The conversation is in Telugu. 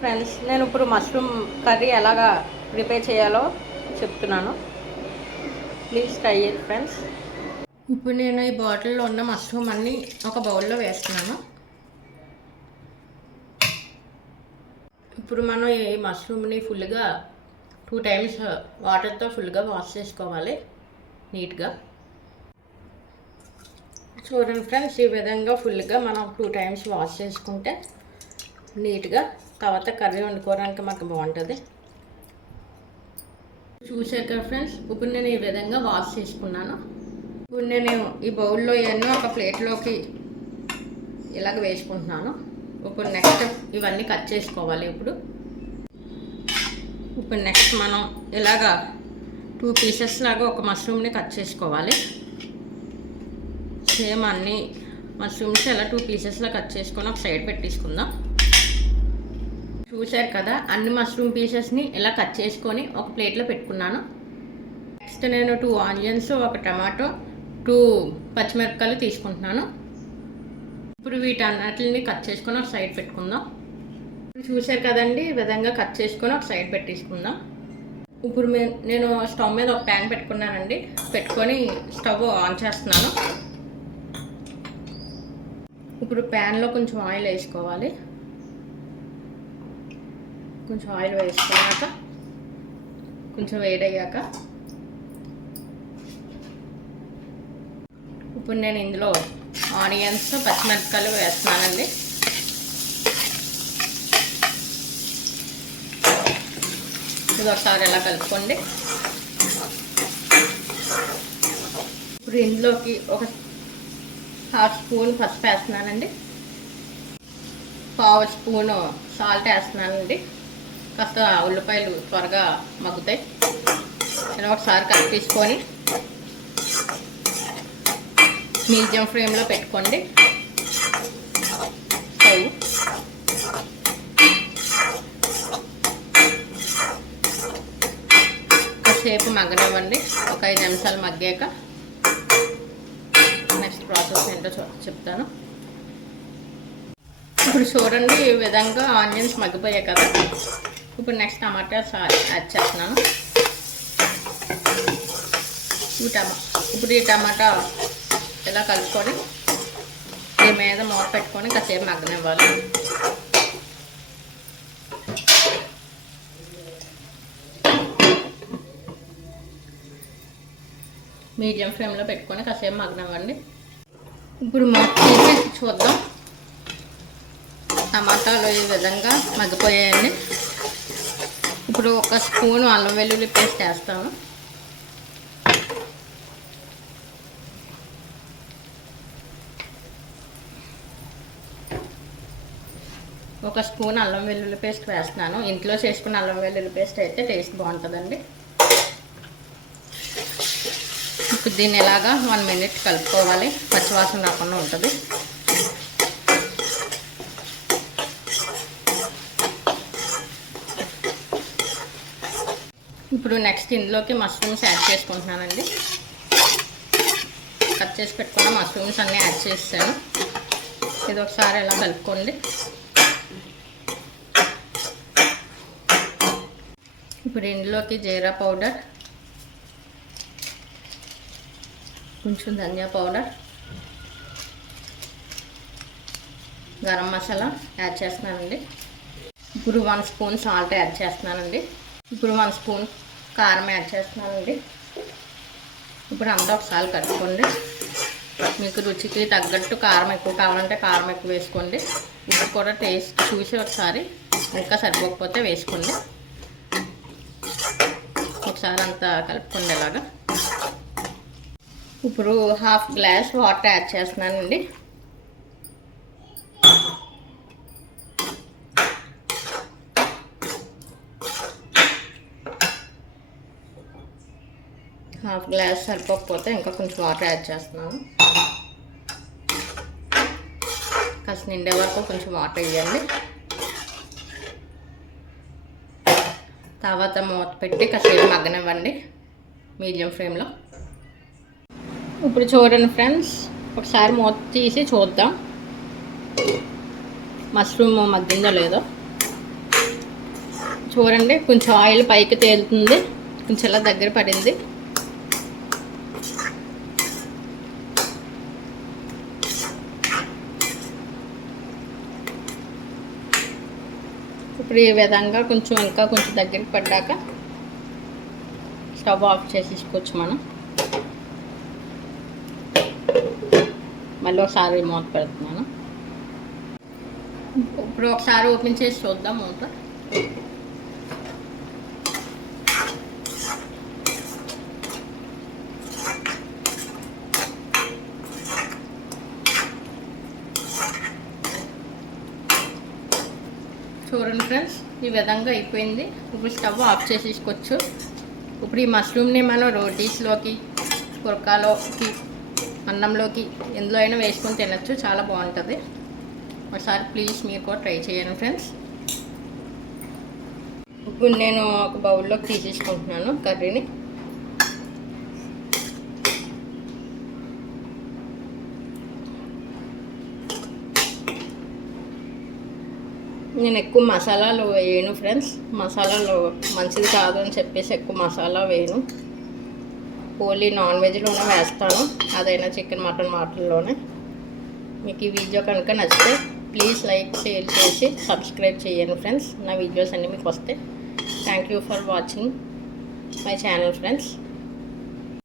ఫ్రెండ్స్, నేను ఇప్పుడు మష్రూమ్ కర్రీ ఎలాగా ప్రిపేర్ చేయాలో చెప్తున్నాను. Please try it friends. ఇప్పుడు నేను ఈ బాటిల్లో ఉన్న మష్రూమ్ అన్నీ ఒక బౌల్లో వేస్తున్నాను. ఇప్పుడు మనం ఈ మష్రూమ్ని ఫుల్గా 2 times వాటర్తో ఫుల్గా వాష్ చేసుకోవాలి నీట్గా. చూడండి ఫ్రెండ్స్, ఈ విధంగా ఫుల్గా మనం 2 times వాష్ చేసుకుంటే నీట్గా తర్వాత కర్రీ వండుకోవడానికి మాకు బాగుంటుంది. చూసారు కదా ఫ్రెండ్స్, ఇప్పుడు నేను ఈ విధంగా వాష్ చేసుకున్నాను. ఇప్పుడు నేను ఈ బౌల్లో ఇవన్నీ ఒక ప్లేట్లోకి ఇలాగ వేసుకుంటున్నాను. ఇప్పుడు నెక్స్ట్ ఇవన్నీ కట్ చేసుకోవాలి. ఇప్పుడు నెక్స్ట్ మనం ఇలాగా 2 pieces లాగా ఒక మష్రూమ్ని కట్ చేసుకోవాలి. సేమ్ అన్ని మష్రూమ్స్ ఇలా 2 piecesలా కట్ చేసుకొని ఒక సైడ్ పెట్టేసుకుందాం. చూశారు కదా, అన్ని మష్రూమ్ పీసెస్ని ఇలా కట్ చేసుకొని ఒక ప్లేట్లో పెట్టుకున్నాను. నెక్స్ట్ నేను 2 onions, 1 టమాటో, 2 పచ్చిమిరపకాయలు తీసుకుంటున్నాను. ఇప్పుడు వీటన్నిటిని కట్ చేసుకొని ఒక సైడ్ పెట్టుకుందాం. చూశారు కదండి, ఈ విధంగా కట్ చేసుకొని ఒక సైడ్ పెట్టేసుకుందాం. ఇప్పుడు నేను స్టవ్ మీద ఒక ప్యాన్ పెట్టుకున్నానండి. పెట్టుకొని స్టవ్ ఆన్ చేస్తున్నాను. ఇప్పుడు ప్యాన్లో కొంచెం ఆయిల్ వేసుకోవాలి. కొంచెం ఆయిల్ వేసుకున్నాక కొంచెం వేడయ్యాక ఇప్పుడు నేను ఇందులో ఆనియన్స్, పచ్చిమిరపకాయలు వేస్తున్నానండి. ఇది ఒకసారి ఎలా కలుపుకోండి. ఇప్పుడు ఇందులోకి ఒక 1/2 స్పూన్ పసుపు వేస్తున్నానండి. 1/2 స్పూన్ సాల్ట్ వేస్తున్నానండి. కాస్త ఉల్లిపాయలు త్వరగా మగ్గుతాయి. ఇలా ఒకసారి కలిపేసుకొని మీడియం ఫ్లేమ్లో పెట్టుకోండి స్టవ్. కాసేపు మగ్గనివ్వండి. ఒక 5 నిమిషాలు మగ్గాక నెక్స్ట్ ప్రాసెస్ ఏంటో చెప్తాను. ఇప్పుడు చూడండి, ఈ విధంగా ఆనియన్స్ మగ్గిపోయాయి కదా. ఇప్పుడు నెక్స్ట్ టమాటా యాడ్ చేస్తున్నాను. ఇప్పుడు ఈ టమాటా ఇలా కలుపుకొని దీని మీద మూత పెట్టుకొని కాసేపు మగ్గనివ్వాలి. మీడియం ఫ్లేమ్లో పెట్టుకొని కాసేపు మగ్గనివ్వండి. ఇప్పుడు మూత తీసి చూద్దాం. టమాటాలు ఈ విధంగా మగ్గిపోయాయండి. ఇప్పుడు 1 స్పూన్ అల్లం వెల్లుల్లి పేస్ట్ వేస్తాము. ఒక స్పూన్ అల్లం వెల్లుల్లి పేస్ట్ వేస్తున్నాను. ఇంట్లో చేసుకున్న అల్లం వెల్లుల్లి పేస్ట్ అయితే టేస్ట్ బాగుంటుందండి. ఇప్పుడు దీన్ని ఇలాగా 1 minute కలుపుకోవాలి. పచ్చివాసన రాకుండా ఉంటుంది. ఇప్పుడు నెక్స్ట్ ఇందులోకి మష్రూమ్స్ యాడ్ చేసుకుంటున్నానండి. కట్ చేసి పెట్టుకున్న మష్రూమ్స్ అన్నీ యాడ్ చేస్తాను. ఇది ఒకసారి ఇలా కలుపుకోండి. ఇప్పుడు ఇందులోకి జీరా పౌడర్, కొంచెం ధనియా పౌడర్, గరం మసాలా యాడ్ చేస్తున్నానండి. ఇప్పుడు 1 స్పూన్ సాల్ట్ యాడ్ చేస్తున్నానండి. ఇప్పుడు 1 స్పూన్ కారం యాడ్ చేస్తున్నానండి. ఇప్పుడు అంతా ఒకసారి కలుపుకోండి. మీకు రుచికి తగ్గట్టు కారం ఎక్కువ కావాలంటే కారం ఎక్కువ వేసుకోండి. ఉప్పు కూడా టేస్ట్ చూసి ఒకసారి ఇంకా సరిపోకపోతే వేసుకోండి. ఒకసారి అంతా కలుపుకోండి ఇలాగా. ఇప్పుడు 1/2 గ్లాస్ వాటర్ యాడ్ చేస్తున్నానండి. హాఫ్ గ్లాస్ సరిపోకపోతే ఇంకా కొంచెం వాటర్ యాడ్ చేస్తున్నాను. కాస్త నిండే వరకు కొంచెం వాటర్ వేయండి. తర్వాత మూత పెట్టి కాసేపు మగ్గనివ్వండి మీడియం ఫ్లేమ్లో. ఇప్పుడు చూడండి ఫ్రెండ్స్, ఒకసారి మూత తీసి చూద్దాం మష్రూమ్ మగ్గిందో లేదో. చూడండి కొంచెం ఆయిల్ పైకి తేలుతుంది, కొంచెం ఇలా దగ్గర పడింది. ఇప్పుడు ఈ విధంగా ఇంకా కొంచెం దగ్గరికి పడ్డాక స్టవ్ ఆఫ్ చేసేసుకోవచ్చు మనం. మళ్ళీ ఒకసారి మూత పెడుతున్నాను. ఇప్పుడు ఒకసారి ఓపెన్ చేసి చూద్దాం మూత. చూడండి ఫ్రెండ్స్, ఈ విధంగా అయిపోయింది. ఇప్పుడు స్టవ్ ఆఫ్ చేసేసుకోవచ్చు. ఇప్పుడు ఈ మష్రూమ్ని మనం రోటీస్లోకి, కురకాలోకి, అన్నంలోకి ఎందులో అయినా వేసుకొని తినచ్చు, చాలా బాగుంటుంది. ఒకసారి ప్లీజ్ మీరు కూడా ట్రై చేయండి ఫ్రెండ్స్. ఇప్పుడు నేను ఒక బౌల్లోకి తీసేసుకుంటున్నాను కర్రీని. నేను ఎక్కువ మసాలాలు వేయను ఫ్రెండ్స్, మసాలాలు మంచిది కాదు అని చెప్పేసి ఎక్కువ మసాలా వేయను. ఓన్లీ నాన్ వెజ్లోనే వేస్తాను, అదైనా చికెన్ మటన్ వాటిల్లోనే. మీకు ఈ వీడియో కనుక నచ్చితే ప్లీజ్ లైక్, షేర్ చేసి సబ్స్క్రైబ్ చేయండి ఫ్రెండ్స్. నా వీడియోస్ అన్నీ మీకు వస్తాయి. Thank you for watching my channel friends.